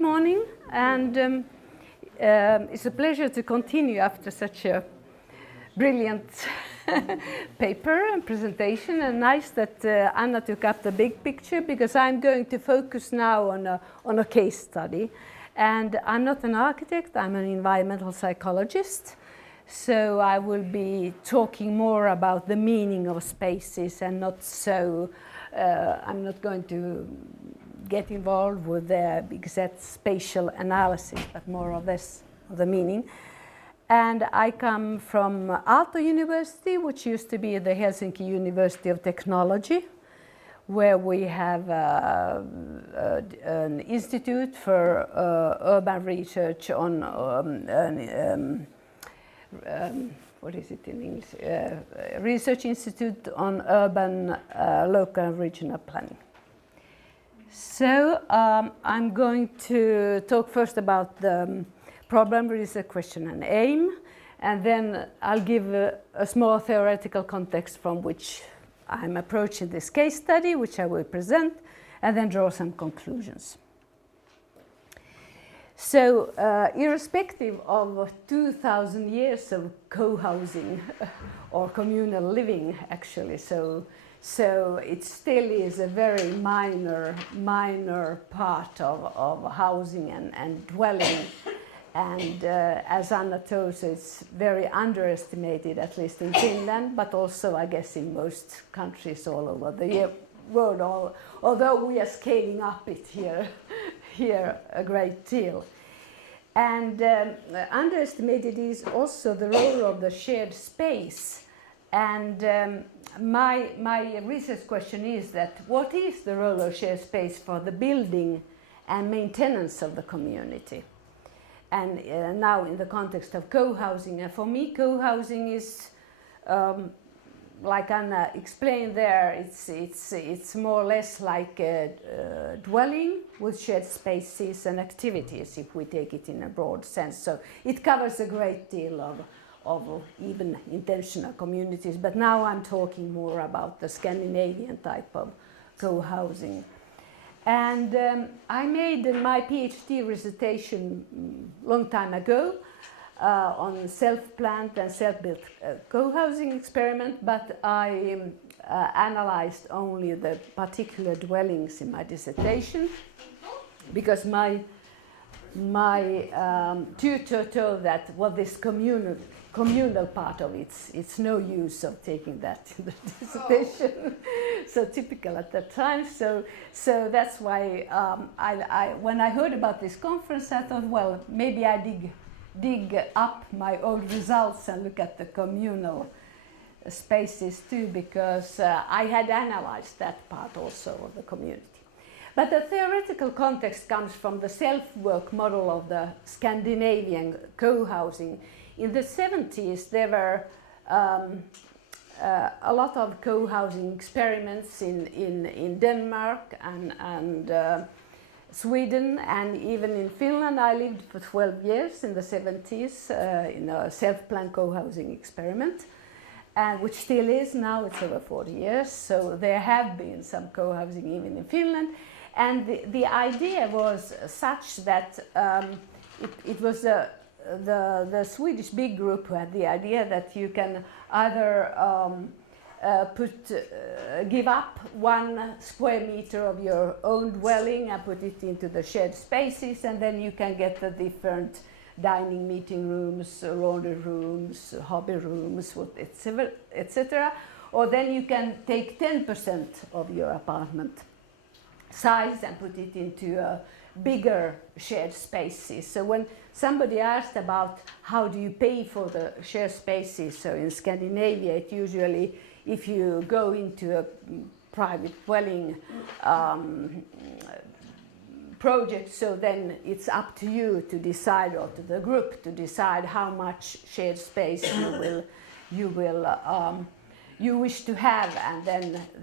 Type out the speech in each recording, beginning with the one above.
Good morning, and it's a pleasure to continue after such a brilliant paper and presentation, and nice that Anna took up the big picture, because I'm going to focus now on a case study. And I'm not an architect, I'm an environmental psychologist, so I will be talking more about the meaning of spaces and not so, I'm not going to get involved with the exact spatial analysis, but more of this, of the meaning. And I come from Aalto University, which used to be the Helsinki University of Technology, where we have an institute for urban research on, what is it in English? Research Institute on Urban, Local and Regional Planning. So I'm going to talk first about the problem, research, question and aim, and then I'll give a small theoretical context from which I'm approaching this case study, which I will present, and then draw some conclusions. So, irrespective of 2,000 years of co-housing or communal living, actually, so it still is a very minor part of housing and dwelling. And as Anna told us, it's very underestimated, at least in Finland, but also, I guess, in most countries all over the world, although we are scaling up it here a great deal. And underestimated is also the role of the shared space. And my research question is that what is the role of shared space for the building and maintenance of the community? And now in the context of co-housing, and for me co-housing is, like Anna explained there, it's more or less like a dwelling with shared spaces and activities, if we take it in a broad sense. So it covers a great deal of even intentional communities, but now I'm talking more about the Scandinavian type of co-housing. And I made my PhD dissertation long time ago on self-planned and self-built co-housing experiment, but I analyzed only the particular dwellings in my dissertation, because my tutor told that, well, this communal part of it's no use of taking that in the dissertation. So typical at that time. So that's why when I heard about this conference, I thought, well, maybe I dig up my old results and look at the communal spaces too, because I had analyzed that part also of the community. But the theoretical context comes from the self-work model of the Scandinavian co-housing. In the 70s, there were a lot of co-housing experiments in Denmark and Sweden, and even in Finland. I lived for 12 years in the 70s in a self-planned co-housing experiment, which still is now, it's over 40 years. So there have been some co-housing even in Finland. And the idea was such that it was the Swedish big group who had the idea that you can either give up 1 square meter of your own dwelling and put it into the shared spaces, and then you can get the different dining, meeting rooms, laundry rooms, hobby rooms, etc. Or then you can take 10% of your apartment size and put it into bigger shared spaces. So when somebody asked about how do you pay for the shared spaces, so in Scandinavia it usually, if you go into a private dwelling project, so then it's up to you to decide, or to the group to decide how much shared space you wish to have, and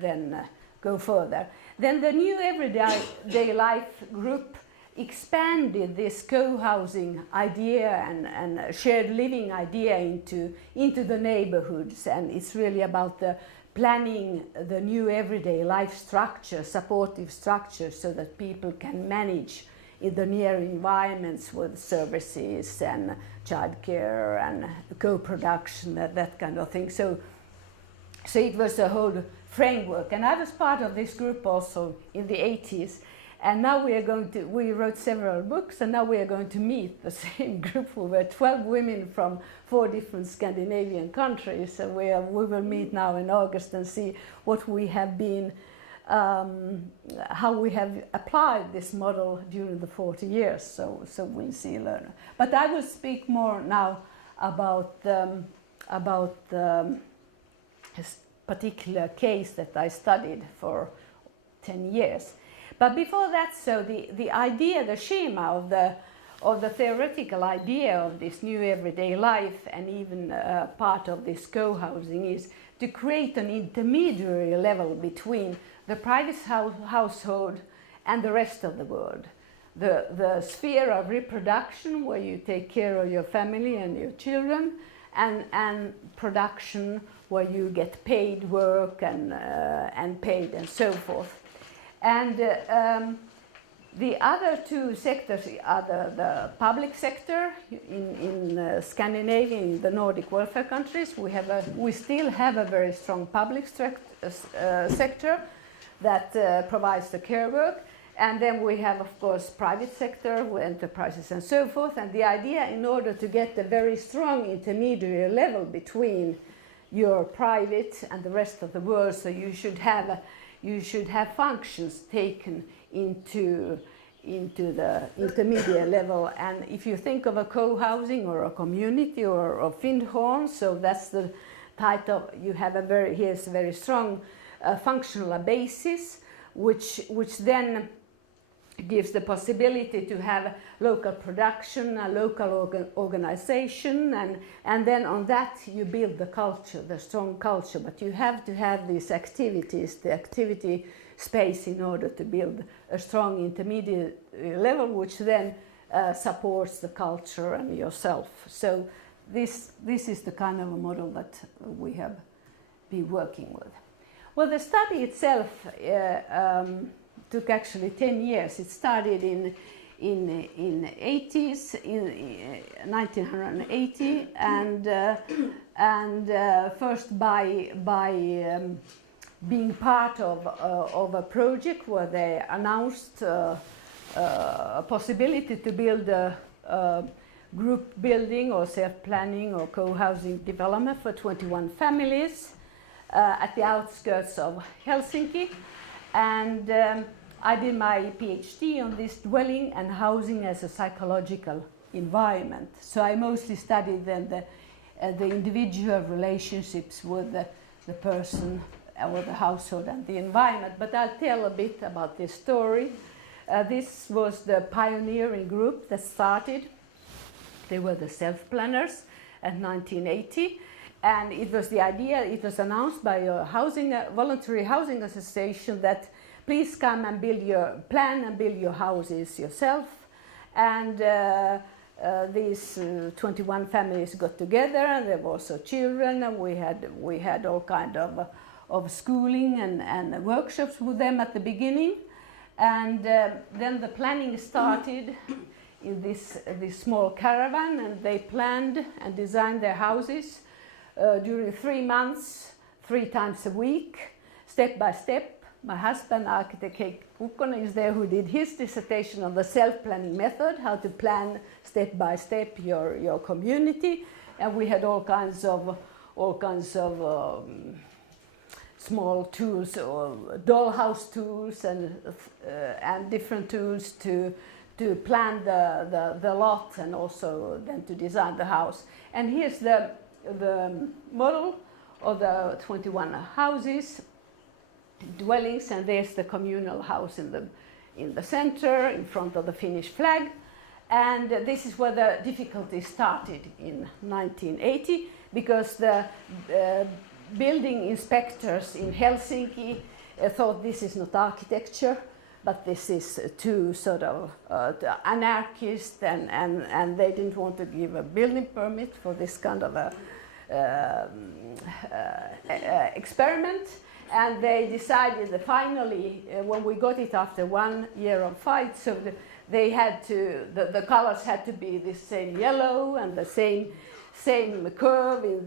then go further. Then the new everyday life group expanded this co-housing idea and shared living idea into the neighborhoods, and it's really about the planning the new everyday life structure, supportive structure, so that people can manage in the near environments with services and childcare and co-production, that kind of thing. So it was a whole framework, and I was part of this group also in the 80s. And now we wrote several books, and now we are going to meet the same group. We were 12 women from 4 different Scandinavian countries, and we will meet now in August and see what we have been, how we have applied this model during the 40 years. So we'll see, learn. But I will speak more now about the particular case that I studied for 10 years. But before that, so the idea, the schema of the theoretical idea of this new everyday life, and even part of this co-housing, is to create an intermediary level between the private household and the rest of the world. The sphere of reproduction, where you take care of your family and your children, and production, where you get paid work and paid and so forth. And the other 2 sectors are the public sector. In Scandinavia, in the Nordic welfare countries, we still have a very strong public sector that provides the care work. And then we have, of course, private sector with enterprises and so forth. And the idea, in order to get a very strong intermediary level between your private and the rest of the world, so you should have functions taken into the intermediate level. And if you think of a co-housing or a community or a Findhorn, so that's the title. You have here's a very strong functional basis, which then gives the possibility to have local production, a local organization, and then on that you build the culture, the strong culture. But you have to have these activities, the activity space, in order to build a strong intermediate level, which then supports the culture and yourself. So this is the kind of a model that we have been working with. Well, the study itself took actually 10 years. It started in 80s, in 1980, and first by being part of a project where they announced a possibility to build a group building or self-planning or co-housing development for 21 families at the outskirts of Helsinki. And I did my PhD on this dwelling and housing as a psychological environment. So I mostly studied then the individual relationships with the person or the household and the environment. But I'll tell a bit about this story. This was the pioneering group that started. They were the self-planners at 1980. And it was the idea, it was announced by a voluntary housing association that please come and plan and build your houses yourself. And these 21 families got together, and there were also children, and we had all kind of schooling and workshops with them at the beginning. And then the planning started in this small caravan, and they planned and designed their houses during 3 months, 3 times a week, step by step. My husband, architect Heikki Kukkonen, is there, who did his dissertation on the self-planning method, how to plan step by step your community. And we had all kinds of small tools, or dollhouse tools, and different tools to plan the lot, and also then to design the house. And here's the model of the 21 houses, dwellings, and there's the communal house in the center, in front of the Finnish flag. And this is where the difficulty started in 1980, because the building inspectors in Helsinki thought this is not architecture, but this is too sort of anarchist, and they didn't want to give a building permit for this kind of a experiment. And they decided that finally, when we got it after 1 year of fight, so they had to, the colors had to be the same yellow and the same curve in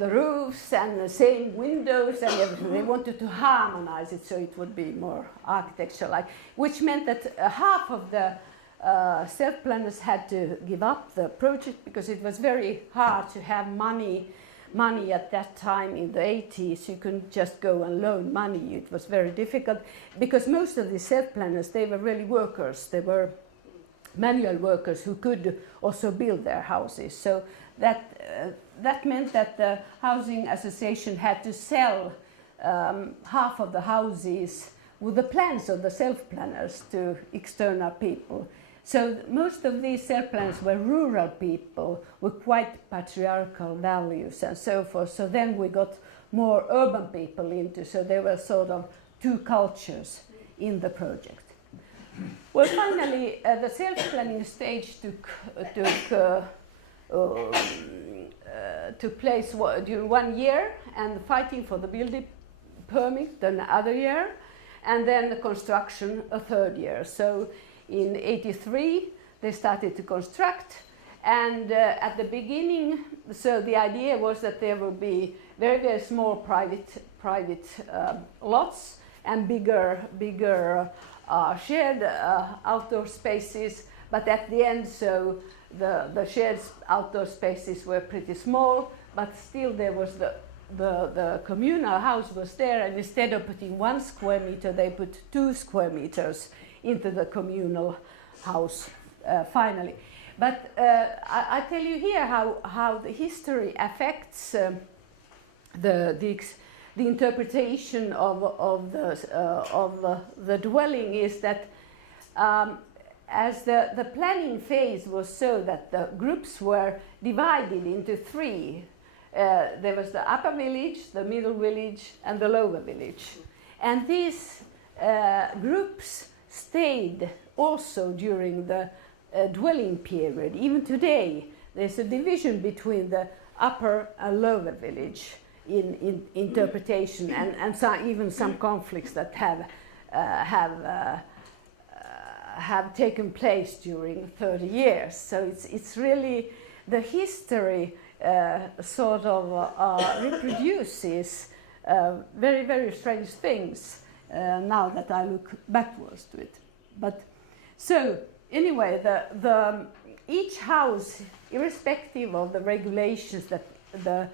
the roofs and the same windows and everything. They wanted to harmonize it so it would be more architecture-like, which meant that half of the self-planners had to give up the project because it was very hard to have money at that time in the 80s. You couldn't just go and loan money. It was very difficult because most of the self-planners, they were really workers. They were manual workers who could also build their houses. So that meant that the housing association had to sell half of the houses with the plans of the self-planners to external people. So most of these self-planners were rural people with quite patriarchal values and so forth. So then we got more urban people into, so there were sort of two cultures in the project. Well, finally, the self-planning stage took place during 1 year, and fighting for the building permit another year, and then the construction a third year. So in 83 they started to construct, and at the beginning, so the idea was that there would be very, very small private lots and bigger shared outdoor spaces, but at the end, so the shared outdoor spaces were pretty small, but still there was the communal house was there, and instead of putting 1 square meter, they put 2 square meters into the communal house finally. But I tell you here how the history affects the interpretation of the dwelling is that as the planning phase was so that the groups were divided into 3. There was the upper village, the middle village, and the lower village. And these groups stayed also during the dwelling period. Even today, there's a division between the upper and lower village in interpretation, and even some conflicts that have taken place during 30 years. So it's really the history sort of reproduces very, very strange things now that I look backwards to it. But so anyway, each house, irrespective of the regulations that the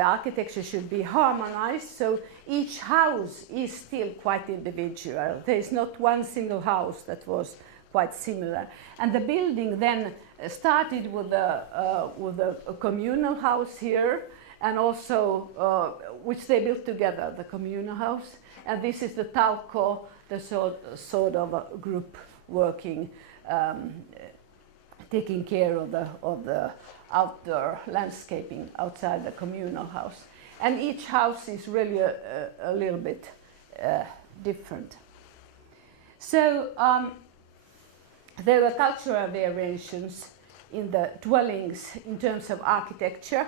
architecture should be harmonized, so each house is still quite individual. There is not one single house that was quite similar. And the building then started with a communal house here, and also which they built together, the communal house. And this is the Tauko, the sort of a group working, taking care of the outdoor landscaping outside the communal house. And each house is really a little bit different. So there were cultural variations in the dwellings in terms of architecture,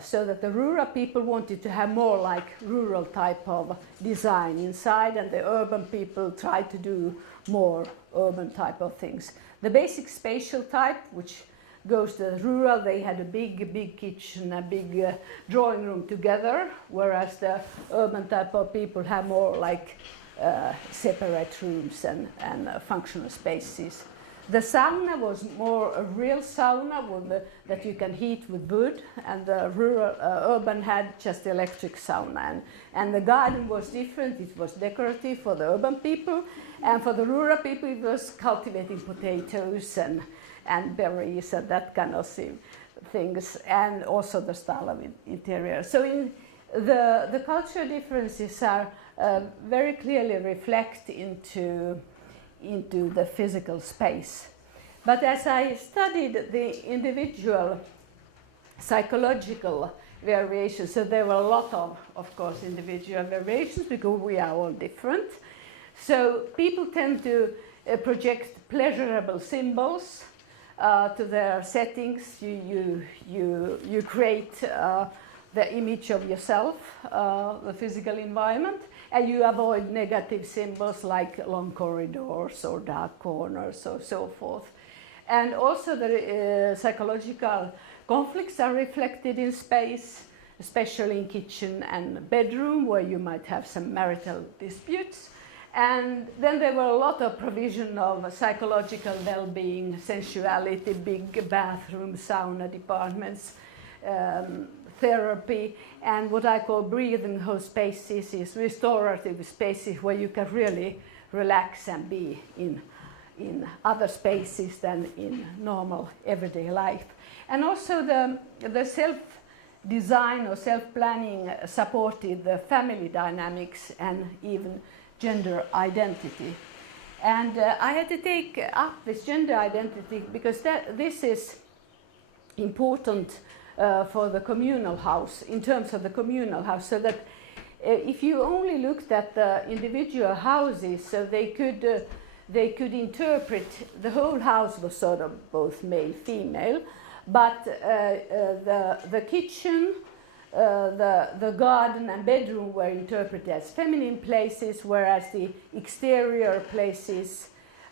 so that the rural people wanted to have more like rural type of design inside, and the urban people tried to do more urban type of things. The basic spatial type, which goes to the rural, they had a big kitchen, a big drawing room together, whereas the urban type of people have more like separate rooms and functional spaces. The sauna was more a real sauna that you can heat with wood, and the rural urban had just electric sauna. And the garden was different. It was decorative for the urban people, and for the rural people it was cultivating potatoes and berries and that kind of things, and also the style of interior. So in the cultural differences are very clearly reflect into the physical space. But as I studied the individual psychological variations, so there were a lot of course, individual variations because we are all different. So people tend to project pleasurable symbols to their settings. You create the image of yourself, the physical environment, and you avoid negative symbols like long corridors or dark corners or so forth. And also the psychological conflicts are reflected in space, especially in kitchen and bedroom, where you might have some marital disputes. And then there were a lot of provision of psychological well-being, sensuality, big bathroom, sauna departments, therapy, and what I call breathing whole spaces is restorative spaces where you can really relax and be in other spaces than in normal everyday life. And also the self-design or self-planning supported the family dynamics and even gender identity. And I had to take up this gender identity because this is important for the communal house, in terms of the communal house, so that if you only looked at the individual houses, so they could interpret the whole house was sort of both male, female, but the kitchen, the garden and bedroom were interpreted as feminine places, whereas the exterior places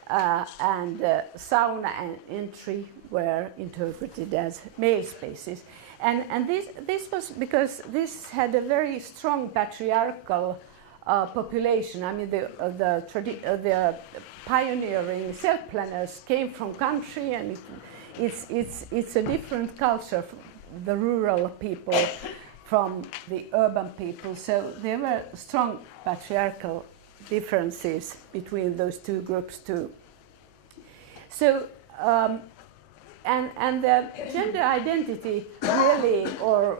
and sauna and entry were interpreted as male spaces. And this was because this had a very strong patriarchal population. I mean, the pioneering self-planners came from country, and it's a different culture, the rural people from the urban people. So there were strong patriarchal differences between those two groups too. So and the gender identity really, or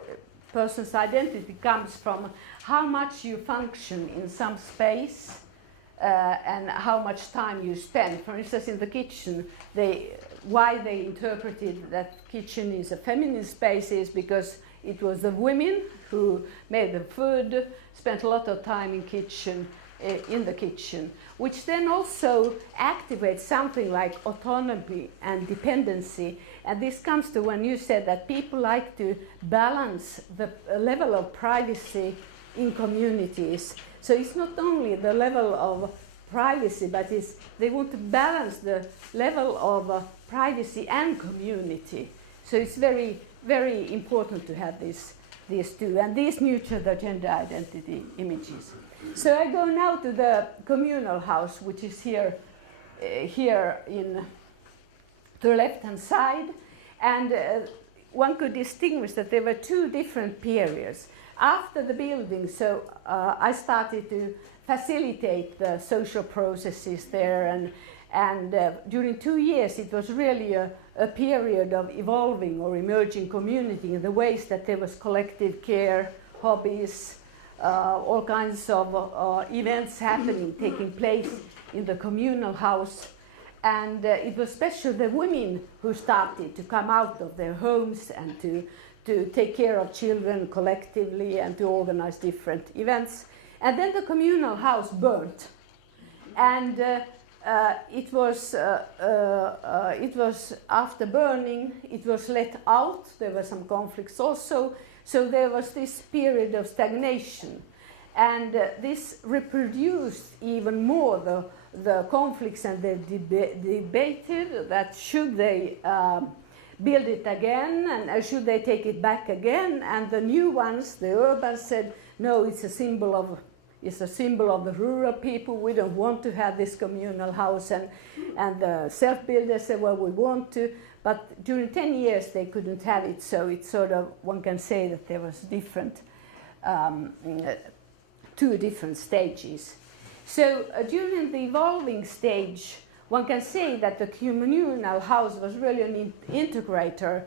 person's identity, comes from how much you function in some space and how much time you spend. For instance, in the kitchen, why they interpreted that kitchen is a feminine space is because it was the women who made the food, spent a lot of time in the kitchen, which then also activates something like autonomy and dependency. And this comes to when you said that people like to balance the level of privacy in communities. So it's not only the level of privacy, but they want to balance the level of privacy and community. So it's very, very important to have these two, and these nurture the gender identity images. So I go now to the communal house, which is here to the left-hand side, and one could distinguish that there were two different periods. After the building, so I started to facilitate the social processes there, and during 2 years it was really a period of evolving or emerging community in the ways that there was collective care, hobbies, all kinds of events taking place in the communal house. And it was especially the women who started to come out of their homes and to take care of children collectively and to organize different events. And then the communal house burnt. And it was after burning, it was let out. There were some conflicts also. So there was this period of stagnation. And this reproduced even more the conflicts, and they debated that should they build it again, and should they take it back again. And the new ones, the urbans, said, no, it's a symbol of the rural people. We don't want to have this communal house. And the self-builders said, well, we want to. But during 10 years, they couldn't have it. So it's sort of, one can say that there was two different stages. So during the evolving stage, one can say that the communal house was really an integrator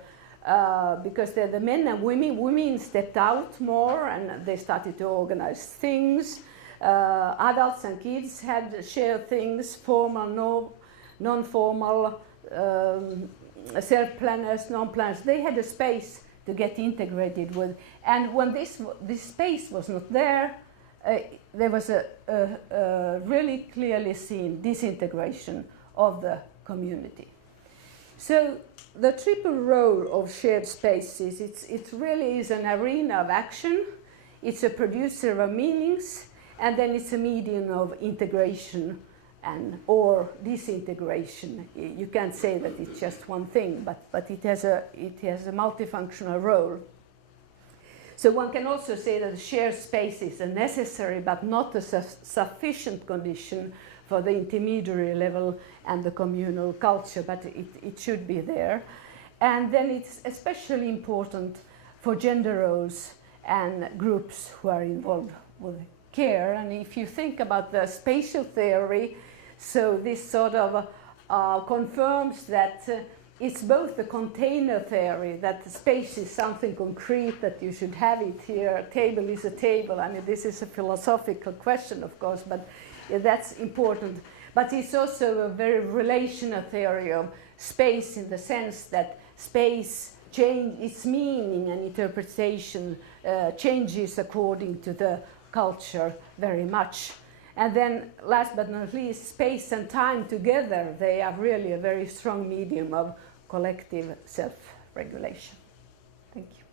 because the men and women stepped out more and they started to organize things. Adults and kids had shared things, formal, non-formal, self-planners, non-planners. They had a space to get integrated with. And when this space was not there, there was a really clearly seen disintegration of the community. So the triple role of shared spaces, it really is an arena of action, it's a producer of meanings, and then it's a medium of integration and or disintegration. You can't say that it's just one thing, but it has a multifunctional role. So one can also say that shared space is a necessary but not a sufficient condition for the intermediary level and the communal culture, but it should be there. And then it's especially important for gender roles and groups who are involved with care. And if you think about the spatial theory, so this sort of confirms that it's both the container theory, that the space is something concrete, that you should have it here, a table is a table. I mean, this is a philosophical question, of course, but that's important. But it's also a very relational theory of space in the sense that space its meaning and interpretation changes according to the culture very much. And then last but not least, space and time together, they are really a very strong medium of collective self-regulation. Thank you.